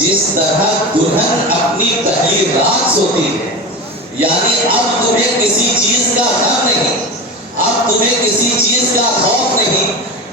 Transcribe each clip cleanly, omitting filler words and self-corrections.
جس طرح دلہن اپنی پہلی رات سوتی ہے، یعنی اب تمہیں کسی چیز کا غم نہیں، اب تمہیں کسی چیز کا خوف نہیں،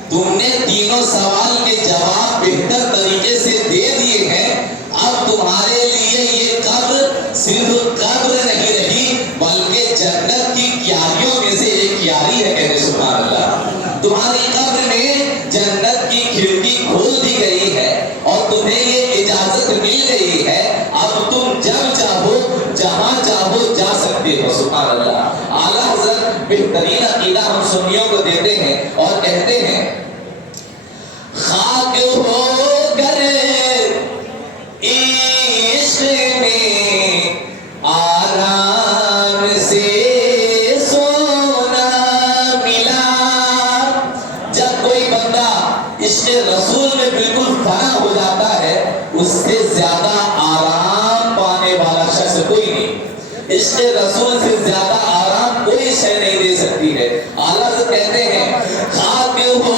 تم نے تینوں سوال کے جواب بہتر طریقے سے دے دیے ہیں۔ اب تمہارے لیے یہ قبر صرف قبر نہیں رہی بلکہ جنت کی کیاریوں میں سے ایک کیاری ہے۔ کہتے سبحان اللہ۔ تمہاری قبر میں جنت کی کھڑکی کھول دی گئی ہے اور تمہیں یہ اجازت مل گئی ہے، اب تم جب چاہو جہاں چاہو جا سکتے ہو۔ سبحان اللہ۔ اعلیٰ حضرت بہترین عقیدہ ہم سنیوں کو دیتے ہیں اور کہتے ہیں خاک ہو کر عشق میں آرام سے سونا ملا۔ جب کوئی بندہ عشق رسول میں بالکل فنا ہو جاتا ہے، اس سے زیادہ آرام پانے والا شخص کوئی نہیں۔ عشق رسول سے زیادہ آرام کوئی شے نہیں دے سکتی ہے۔ اعلیٰ حضرت کہتے ہیں خاک ہو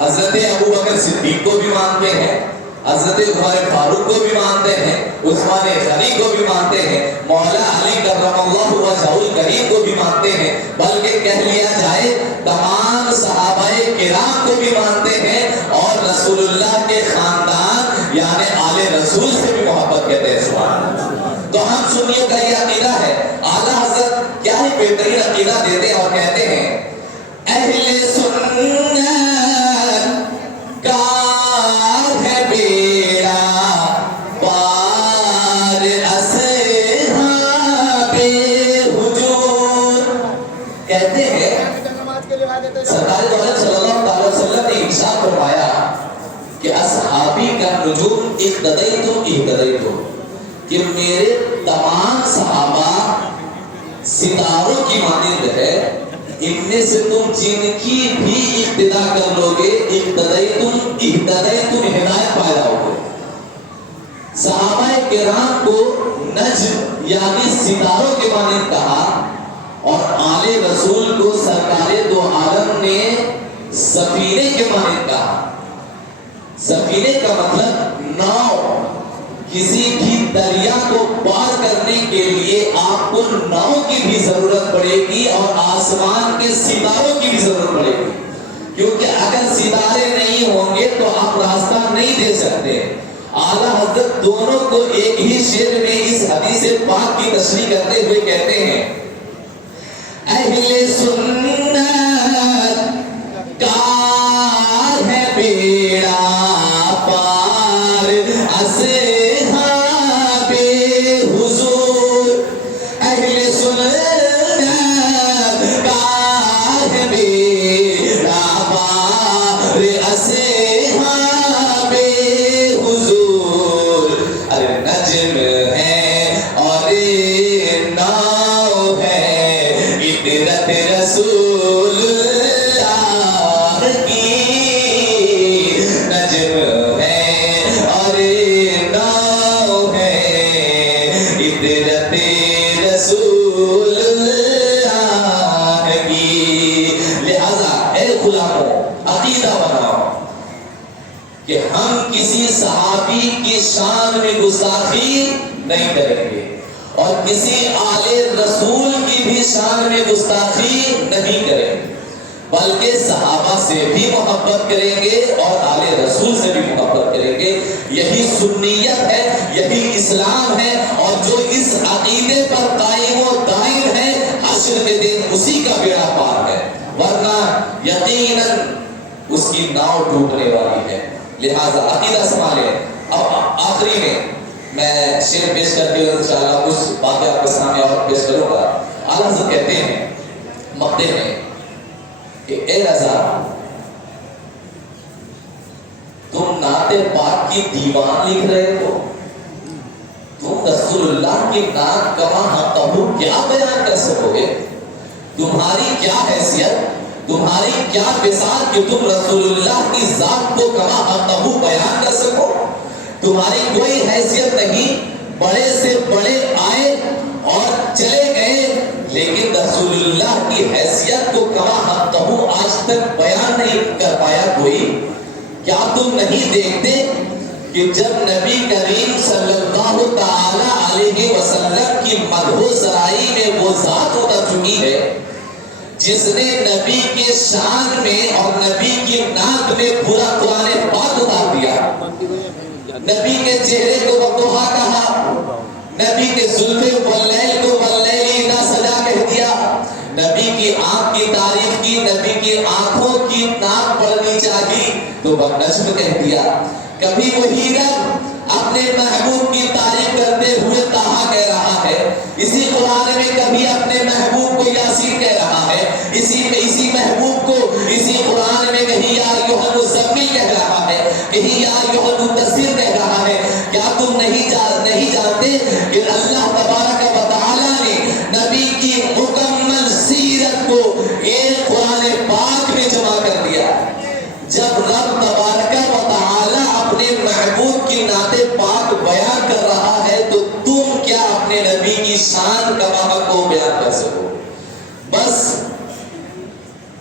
حضرت ابوبکر صدیق کو بھی مانتے ہیں، حضرت عمر فاروق کو بھی مانتے ہیں، عثمان غنی کو بھی مانتے ہیں، مولا علی کرم اللہ وجہہ الکریم کو بھی مانتے ہیں، بلکہ کہہ لیا جائے تمام صحابہ کرام کو بھی مانتے ہیں اور رسول اللہ کے خاندان یعنی آل رسول سے بھی محبت کرتے ہیں۔ سبحان اللہ۔ تو ہم سنیوں کا یہ عقیدہ ہے۔ اعلیٰ حضرت کیا ہی بہترین عقیدہ دیتے ہیں اور کہتے ہیں اہل سنت کہ اصحابی کا نجوم اقتدیتم اہتدیتم، کہ میرے تمام صحابہ ستاروں کی مانند ہے، ان میں سے تم جن کی بھی اقتدا کر لو گے اقتدیتم اہتدیتم، ہدایت پائے جاؤ گے۔ صحابہ کرام کو نجم یعنی ستاروں کے مانند کہا اور آل رسول کو سرکار دو عالم نے سفینے کے مانند کہا۔ سفینے کا مطلب ناؤ، کسی بھی دریا کو پار کرنے کے لیے آپ کو ناؤ کی بھی ضرورت پڑے گی اور آسمان کے ستاروں کی بھی ضرورت پڑے گی، کیونکہ اگر ستارے نہیں ہوں گے تو آپ راستہ نہیں دے سکتے۔ اعلیٰ حضرت دونوں کو ایک ہی شعر میں اس حدیث پاک کی تشریح کرتے ہوئے کہتے ہیں اہل سنت کا ہے بیڑا پار اصحاب حضور، اہل سنت کا ہے بیڑا پار اصحاب حضور۔ ارے نجم ہے اور ناؤ ہے اطرت رسول اللہ کی، نجم ہے اور ناؤ ہے اطرت رسول اللہ کی۔ لہذا اے غلاموں عقیدہ بناؤ کہ ہم کسی صحابی کی شان میں گستاخی نہیں کریں گے اور کسی آل رسول کی بھی شان میں گستاخی نہیں کریں گے، بلکہ صحابہ سے بھی محبت کریں گے اور آل رسول سے بھی محبت کریں گے۔ یہی سنیت ہے، یہی اسلام ہے، اور جو اس عقیدے پر قائم و دائم ہے حشر کے دن اسی کا بیڑا پار ہے۔ کی ناؤ ڈوبنے والی ہے. لہذا عقیدہ سنبھالیں. اب آخری میں شعر پیش کر کے انشاءاللہ کچھ باتیں آپ کے سامنے اور پیش کروں گا. اعلیٰ حضرت کہتے ہیں مقطع میں کہ اے رضا تم نعت پاک کی دیوان لکھ رہے ہو, تم رسول اللہ کی نعت کما حقہ کیا بیان کر سکو گے؟ تمہاری کیا حیثیت, تمہاری کیا بساط کہ تم رسول اللہ کی ذات کو کما حقہ بیان کر سکو؟ تمہاری کوئی حیثیت نہیں. بڑے سے بڑے آئے اور چلے گئے, لیکن رسول اللہ کی حیثیت کو کما حقہ آج تک بیان نہیں کر پایا کوئی. کیا تم نہیں دیکھتے کہ جب نبی کریم صلی اللہ تعالی علیہ وسلم کی مدح سرائی میں وہ ذات اتر چکی ہے جس نے نبی کے شان میں اور نبی کی نعت میں پورا قرآن پاک اتار دیا, نبی کے چہرے کو وضحا کہا, نبی کے زلف واللیل کو واللیل اذا سجا کہہ دیا, نبی کی آنکھ کی تعریف کی, نبی کی آنکھوں کی ناک پڑھنی چاہیے تو نجم کہہ دیا. کبھی وہی رب اپنے محبوب کی تعریف کرتے ہوئے طٰہٰ کہہ رہا ہے, اسی قرآن میں کبھی اپنے محبوب کو یاسین کہہ رہا ہے, اسی محبوب کو اسی قرآن میں کہیں یا ایھا المزمل کہہ رہا ہے, کہیں یا ایھا المدثر کہہ رہا ہے. کیا تم نہیں جانتے کہ اللہ تبارک و تعالی نے نبی کی مکمل سیرت کو ایک قرآن پاک میں جمع کر دیا؟ جب رب تبارک و تعالی اپنے محبوب کی نعت پاک بیان کر رہا ہے تو تم کیا اپنے نبی کی شان کما کو بیان کر سکو؟ بس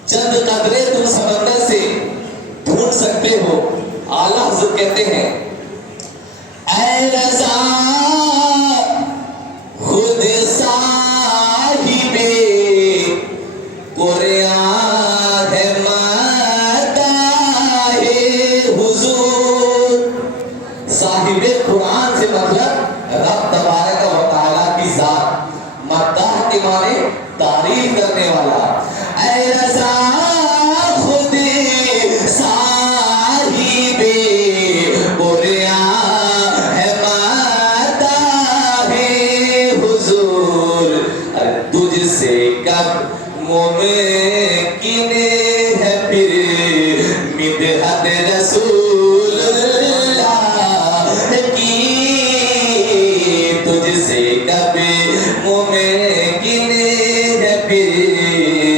چند قطرے تم سمندر سے ڈھونڈ سکتے ہو. اعلیٰ حضرت کہتے ہیں اے رضا خود صاحب قرآن ہے مداح حضور. صاحب قرآن سے مطلب رب تبارک و تعالیٰ کی ذات, مداح کے معنی تعریف کرنے والا. اے رضا خود صاحب قرآن ہے مداح حضور. تجھ سے کب ممکن ہے پھر مدحت رسول